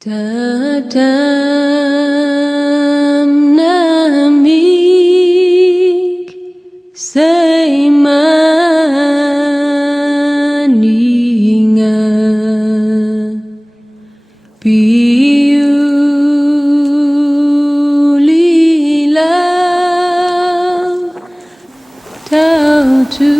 Tatamnamig say maninga piulila tautu.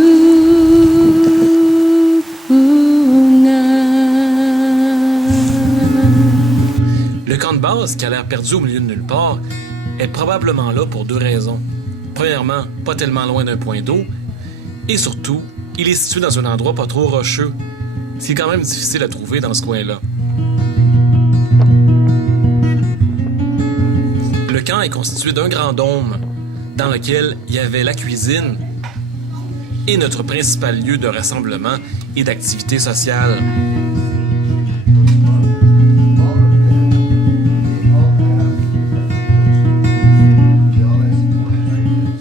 Le camp de base, qui a l'air perdu au milieu de nulle part, est probablement là pour deux raisons. Premièrement, pas tellement loin d'un point d'eau, et surtout, il est situé dans un endroit pas trop rocheux, ce qui est quand même difficile à trouver dans ce coin-là. Le camp est constitué d'un grand dôme, dans lequel il y avait la cuisine et notre principal lieu de rassemblement et d'activité sociale.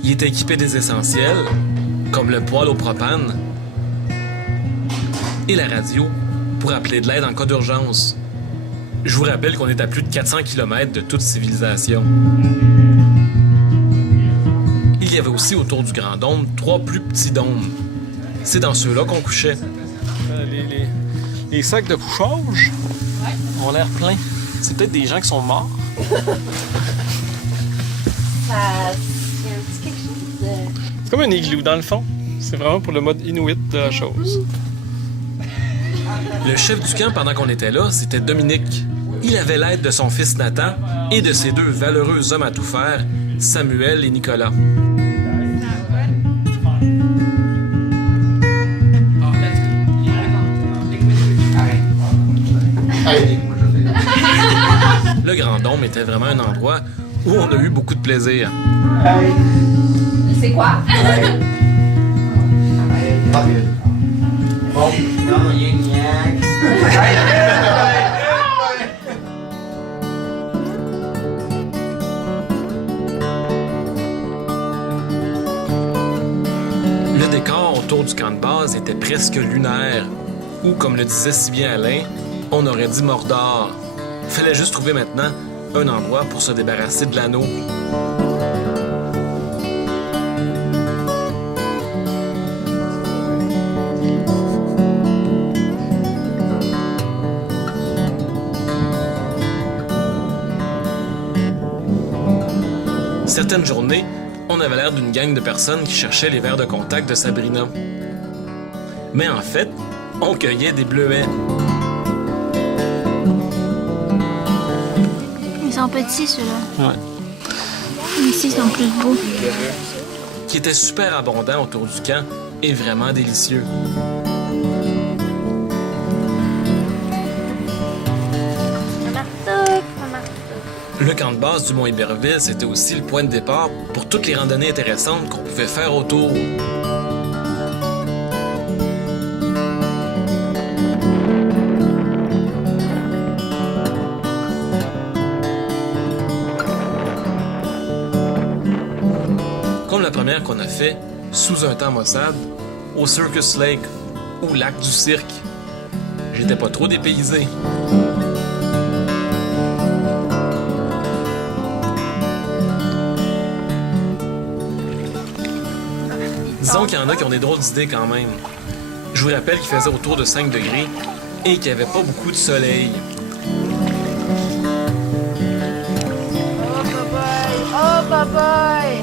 Il est équipé des essentiels, comme le poêle au propane et la radio pour appeler de l'aide en cas d'urgence. Je vous rappelle qu'on est à plus de 400 km de toute civilisation. Il y avait aussi autour du Grand Dôme 3 plus petits dômes. C'est dans ceux-là qu'on couchait. Les sacs de couchage ont l'air pleins. C'est peut-être des gens qui sont morts. C'est comme un igloo dans le fond. C'est vraiment pour le mode inuit de la chose. Le chef du camp pendant qu'on était là, c'était Dominique. Il avait l'aide de son fils Nathan et de ses deux valeureux hommes à tout faire, Samuel et Nicolas. Le Grand Dôme était vraiment un endroit où on a eu beaucoup de plaisir. C'est quoi? Le décor autour du camp de base était presque lunaire, ou comme le disait si bien Alain, on aurait dit Mordor. Fallait juste trouver maintenant un endroit pour se débarrasser de l'anneau. Certaines journées, on avait l'air d'une gang de personnes qui cherchaient les verres de contact de Sabrina. Mais en fait, on cueillait des bleuets. Ils sont petits, ceux-là. Ouais. Ici, ils sont plus beaux. Qui était super abondant autour du camp et vraiment délicieux. Le camp de base du Mont Iberville, c'était aussi le point de départ pour toutes les randonnées intéressantes qu'on pouvait faire autour. Comme la première qu'on a fait, sous un temps maussade, au Circus Lake, ou lac du cirque. J'étais pas trop dépaysé. Disons qu'il y en a qui ont des drôles d'idées quand même. Je vous rappelle qu'il faisait autour de 5 degrés et qu'il n'y avait pas beaucoup de soleil. Oh, bye-bye!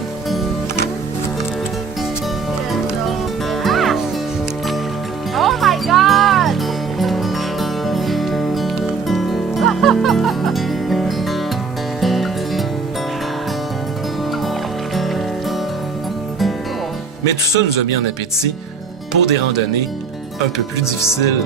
Oh my God! Mais tout ça nous a mis en appétit pour des randonnées un peu plus difficiles.